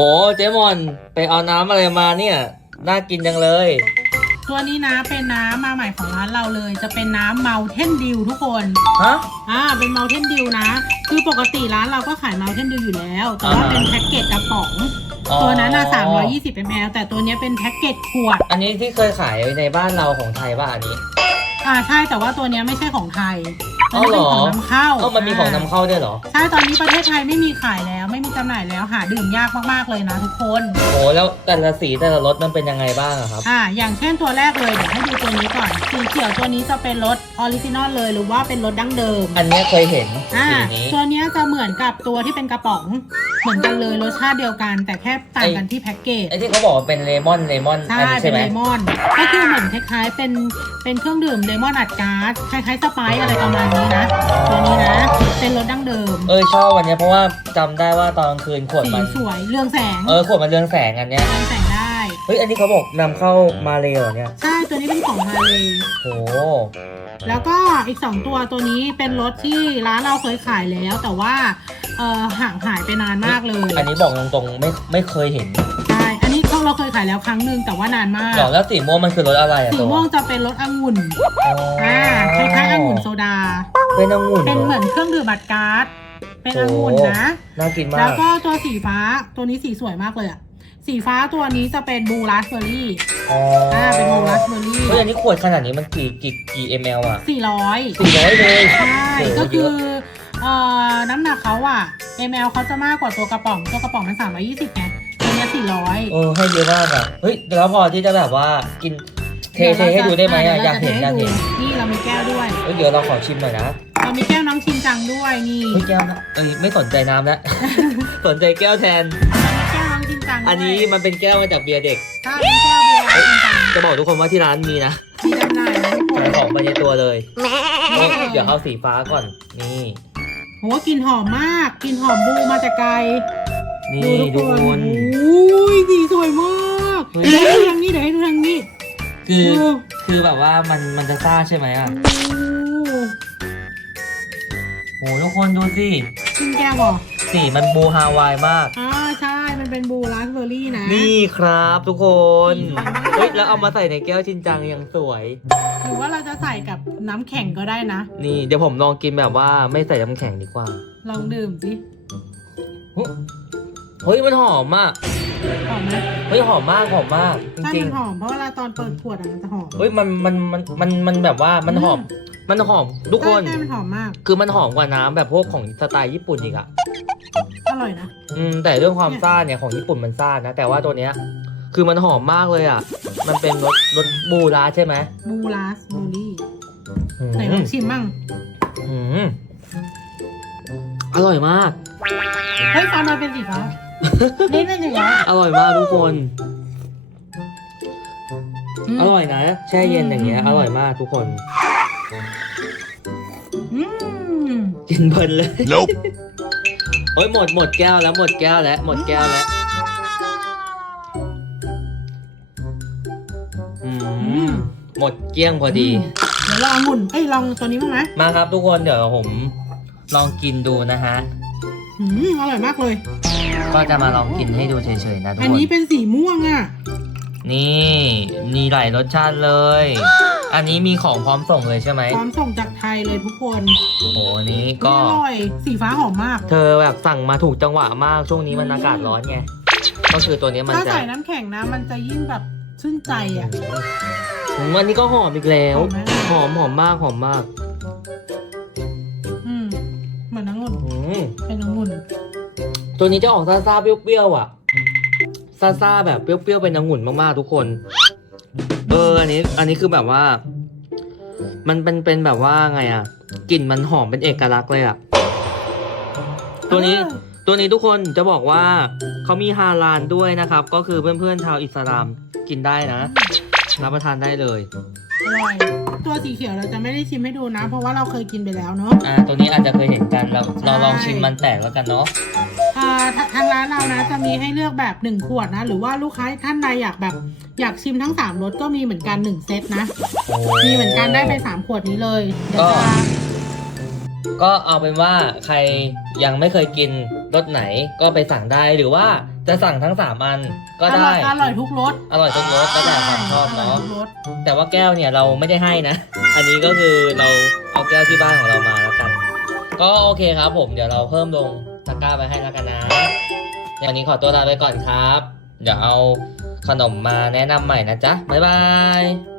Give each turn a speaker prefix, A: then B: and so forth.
A: โหเจมอนไปเอาน้ำอะไรมาเนี่ย น่ากินจังเลย
B: ตัวนี้นะเป็นน้ำมาใหม่ของร้านเราเลย จะเป็นน้ำเมาเทนดิวทุกคน
A: ฮะ
B: อ่าเป็นเมาเทนดิวนะ คือปกติร้านเราก็ขายเมาเทนดิวอยู่แล้ว แต่ว่า
A: อ่าฮะ
B: เป็นแพ็กเกจกระป๋อง
A: อ๋อ
B: ตัวนั้นน่ะ320 ml แต่ตัวเนี้ยเป็นแพ็กเกจขวด
A: อันนี้ที่เคยขายในบ้านเราของไทยป่ะอันนี้
B: อ่าใช่แต่ว่าตัวเนี้ยไม่ใช่ของไทย
A: อ๋
B: ตัว
A: อ
B: นี้
A: เหรอ
B: เป็นของนำเข้า
A: เอ้ามันมีของนำเข้าด้วยเหรอ
B: ใช่ตอนนี้ประเทศไทยไม่มีขายแล้ว ไม่มีจำหน่ายแล้วหาดื่มยากมากๆเลยนะทุกคน
A: โหแล้วแต่ละสีแต่ละรสมันเป็นยังไงบ้างอะครับ
B: อ่า อย่างเช่นตัวแรกเลย เดี๋ยวให้ดูตัวนี้ก่อน สีเขียวตัวนี้จะเป็นรสออริจินอลเลย หรือว่าเป็นรสดั้งเดิม
A: อันเนี้ยเคยเห็น
B: อ่า
A: สีนี้
B: ตัวเนี้ยจะเหมือนกับตัวที่เป็นกระป๋อง เหมือนกันเลยรสชาติเดียวกัน แต่แค่ต่างกันที่แพ็กเกจ
A: ไอ้ที่เขาบอกว่าเป็นเลมอนเลมอน
B: ใช่
A: อันนี้
B: เป็
A: ใช่
B: น
A: ไหม
B: เลมอน ก็คือเหมือนคล้ายๆ เป็นเป็นเครื่องดื่มเลมอนอัดก๊าซคล้ายๆสไปซ์อะไรประมาณนี้นะตัวนี้นะเป็นรสดั้งเดิม
A: เออชอบวันเนี้ยเพราะว่าจำได้ว่าตอนกลางคืนขวด
B: สี
A: มัน
B: สวยเรืองแสง
A: เออขวดมันเรืองแสงอันเนี้ย
B: เรืองแสงได้
A: เฮ้ย อันนี้เขาบอกนำเข้ามาเลยเหรอเนี่ย
B: ใช่ตัวนี้เป็นของมาเลย
A: โห
B: แล้วก็อีก 2 ตัวตัวนี้เป็นรถที่ร้านเราเคยขายแล้ว แต่ว่าเออห่างหายไปนานมากเลย
A: อันนี้บอกตรงๆ ไม่ไม่เคยเห็น
B: ใช่อันนี้เราเคยขายแล้วครั้งหนึ่งแต่ว่านานมาก
A: หรอแล้วสีม่วงมันคือรสอะไรอะ
B: สี
A: ตัว
B: ม่วงจะเป็นรสองุ่น
A: อ๋ออ
B: อ่าคล้ายๆองุ่นโซดา
A: เป็นองุ่น
B: เป็นเหมื
A: ร
B: อนเครื่องดื่มบัตรการ์ดเป็นองุ่นนะ
A: น่ากินมา
B: แล้
A: ก
B: วก็ตัวสีฟ้าตัวนี้สีสวยมากเลยอะ สีฟ้าตัวนี้จะเป็นบลูราสเบอร์รี่
A: อ๋อ
B: อ่าเป็นบลูราสเบอร์รี่
A: เฮ้ยอันนี้ขวดขนาดนี้มันกี่กี่กี่ ml อะ
B: สี่ร้อย
A: สี่ร้อยเลย
B: ใช่
A: โอ้โห
B: ก็คื
A: เย
B: อ
A: อะ
B: เอ่อน้ำหนักเขาอะ ml เขาจะมากกว่าตัวกระป๋องตัวกระป๋องมันสามร้อยี่สิบไงตัวเนี้สี่ร้อย
A: เออให้เยอะมากอะ เฮ้ยแล้วพอที่จะแบบว่ากินเทเทให้ดูได้ไหมอะอยากเห็นอยากเห็น
B: นี่เรามีแก้วด้วย
A: เฮ้ยเดี๋ยวเราขอชิมหน่อยนะ
B: เรามีแก้วน้องชินจังด้วยนี่
A: เฮ้ยแก้วนะเอ้ยไม่สนใจน้ำแล้ว สนใจแก้วแทน
B: แก้วน้องชินจังด้วย
A: อันนี้มันเป็นแก้วมาจากเบียร์เด็ก
B: ใช่เป็นแก้วเบียร์น้องชินจัง
A: จะบอกทุกคนว่าที่ร้านมีนะ
B: มีจำหน่ายนะทุกคน
A: ขายของไปในตัวเลยเดี๋ยวเอาสีฟ้าก่อน นี่
B: โหกลิ่นหอมมากกลิ่นหอมบูมาแต่ไกล
A: นี่
B: ดู
A: ทุ
B: ทุ
A: ก
B: ก
A: ค
B: คนนอุ้ยสีสวยมาก
A: เฮ้ย
B: เดี๋ยวให้ดูทางนี้เดี๋ยวให้ดูทางนี้
A: คือ
B: ดู
A: คือแบบว่ามันมันจะซ่าใช่ไหมอะ
B: โอ้
A: โหทุกคนดูสิ
B: ขึ้นแก้วบอก
A: สีมันบูฮาวายมาก
B: อ่าใช่ มันเป็นบูราสเบอร์รี่นะ
A: นี่ครับทุกคน
B: สีฟ้า
A: เฮ้ยแล้วเอามาใส่ในแก้วชินจังยังสวย
B: หรือว่าเราจะใส่กับน้ำแข็งก็ได้นะ
A: นี่เดี๋ยวผมลองกินแบบว่าไม่ใส่น้ำแข็งดีกว่า
B: ลองดื่มสิ
A: เฮ้ยมันหอมมาก
B: หอมไหม
A: เฮ้ยหอมมากหอมมากจ
B: ใช่
A: ริง
B: มันหอมเพราะเวลาตอนเปิดขวดอะมันจะหอม
A: ๆเฮ้ยมันมันมันมันมันแบบว่ามันหอมมันหอมทุกคน
B: ใช่ใช่มันหอมมาก
A: คือมันหอมกว่าน้ำแบบพวกของสไตล์ญี่ปุ่นอีกอะ
B: อร่อยนะ
A: อืมแต่เรื่องความซ่าเนี่ยของญี่ปุ่นมันซ่านะ แต่ว่าตัวเนี้ยคือมันหอมมากเลยอะมันเป็นรสรสบูราใช่ไหม
B: บูราสเบอร์รี่
A: อืม
B: ไหนลองชิมมั่ง
A: อืมอร่อยมาก
B: เฮ้ยฟ้ามาเป็นสีฟ้านี่เป็นสีฟ้า
A: อร่อยมากทุกคน อร่อยนะ แช่เย็นอย่างเงี้ย อร่อยมากทุกคน
B: อืม
A: กินเพลินเลย
C: Nope.
A: เฮ้ยหมดหมดแก้วแล้วหมดแก้วแล้วหมดแก้วแล้วอืมหมดเกลี้ยงพอดี
B: เดี๋ยวลององุ่นเอ้ยลองตัวนี้บ้างไหม
A: มาครับทุกคนเดี๋ยวผมลองกินดูนะฮะ
B: อืมอร่อยมากเลย
A: ก็จะมาลองกินให้ดูเฉยๆนะทุก
B: อัน
A: คน
B: นี้เป็นสีม่วงอะ
A: นี่ มีหลายรสชาติเลย อันนี้มีของพร้อมส่งเลยใช่ไหม
B: พร้อมส่งจากไทยเลยทุกคน
A: โอ้โหอันนี้ก็
B: อร่อย สีฟ้าหอมมาก
A: เธอแบบสั่งมาถูกจังหวะมากช่วงนี้มันอากาศร้อนไง ก็คือตัวนี้มัน
B: ถ้า
A: จะ
B: ใส่น้ำแข็งนะ มันจะยิ่งแบบชื่นใจอะ
A: อืมอันนี้ก็หอมอีกแล้ว
B: หอมไหม
A: หอมหอมมากหอมมาก
B: อืมเหมือนองุ่น
A: อืม
B: เป็นองุ่น
A: ตัวนี้จะออกซ่าๆเปรี้ยวๆอะซ่าๆแบบเปรี้ยวๆเป็นองุ่นมากๆทุกคนเอออันนี้อันนี้คือแบบว่า มันเป็นเป็นแบบว่าไงอะกลิ่นมันหอมเป็นเอกลักษณ์เลยอะ ตัวนี้
B: เออ
A: ตัวนี้ทุกคนจะบอกว่าเขามีฮาลาลด้วยนะครับ ก็คือเพื่อนๆชาวอิสลามกินได้นะรับประทานได้เลย
B: อร่อยตัวสีเขียวเราจะไม่ได้ชิมให้ดูนะ เพราะว่าเราเคยกินไปแล้วเนาะ
A: อ่าตัวนี้อาจจะเคยเห็นกันเราเราลอง
B: ใช่
A: ชิมมันแตกแล้วกันเนาะ
B: อ่า ทาทางร้านเรานะจะมีให้เลือกแบบหนึ่งขวดนะ หรือว่าลูกค้าท่านใดอยากแบบอยากชิมทั้งสามรสก็มีเหมือนกันหนึ่งเซตนะ
A: โอ้
B: มีเหมือนกันได้ไปสามขวดนี้เลยเดี๋ยวจะ
A: ก็เอาเป็นว่าใครยังไม่เคยกินรสไหนก็ไปสั่งได้หรือว่าจะสั่งทั้งสามอันก็
B: อร่
A: ได้
B: อยอร่อยทุกรส
A: อร่อยทุกรสแล้วแต่ความชอบ
B: ร่ย
A: เนาะ
B: ทุกรส
A: แต่ว่าแก้วเนี่ยเราไม่ได้ให้นะ อันนี้ก็คือเราเอาแก้วที่บ้านของเรามาแล้วกัน ก็โอเคครับผมเดี๋ยวเราเพิ่มลงตะ กร้าไปให้แล้วกันนะวันนี้ขอตัวลาไปก่อนครับ เดี๋ยวเอาขนมมาแนะนำใหม่นะจ๊ะ บ๊ายบาย